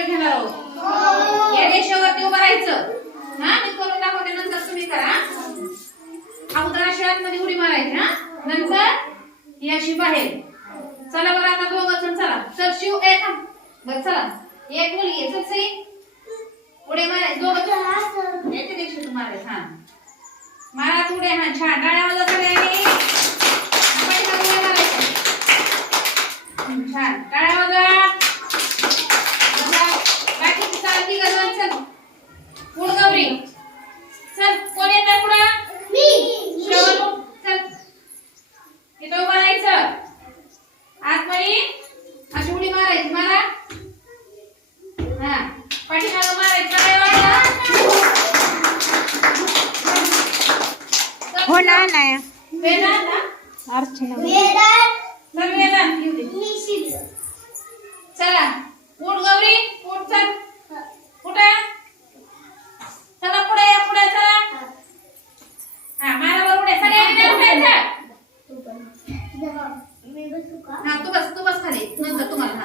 वेळ घेणार आहोत. या रेषेवरती उभं राहायचं. हा मी करून दाखवते नंतर तुम्ही करा. अगोदर अशी आतमध्ये उडी मारायची. हा नंतर ही अशी बाहेर. चला बरं आता दोघं जण चला. चल शिव एक बरं चला. एक मुलगी चल सई उड्या मारायचं दोघं येते दिवशी तू मारायचं. हा मारा तू उड्या. हा छान डाळ्या वाजवा सगळ्यांनी. उड्या मारायचं छान डाळ्या वाजवा. बाकीची चालती गजवान चल पुढ गौरी चल. कोण येत आहे पुढं? मी. चल इथं उभं राहायचं. आतमध्ये अशी उडी मारायची. मारा. हा पाठीमागं मारायचं. हो ना नाही वेदांत अर्चना चल वेदांत येऊ दे. चला उठ गौरी उठ चल. कुठे चला पुढे या पुढे चला. हा मारा बरं उड्या सगळ्यांनी नाही उठायचं. हा तू बस खाली नंतर तुम्हाला.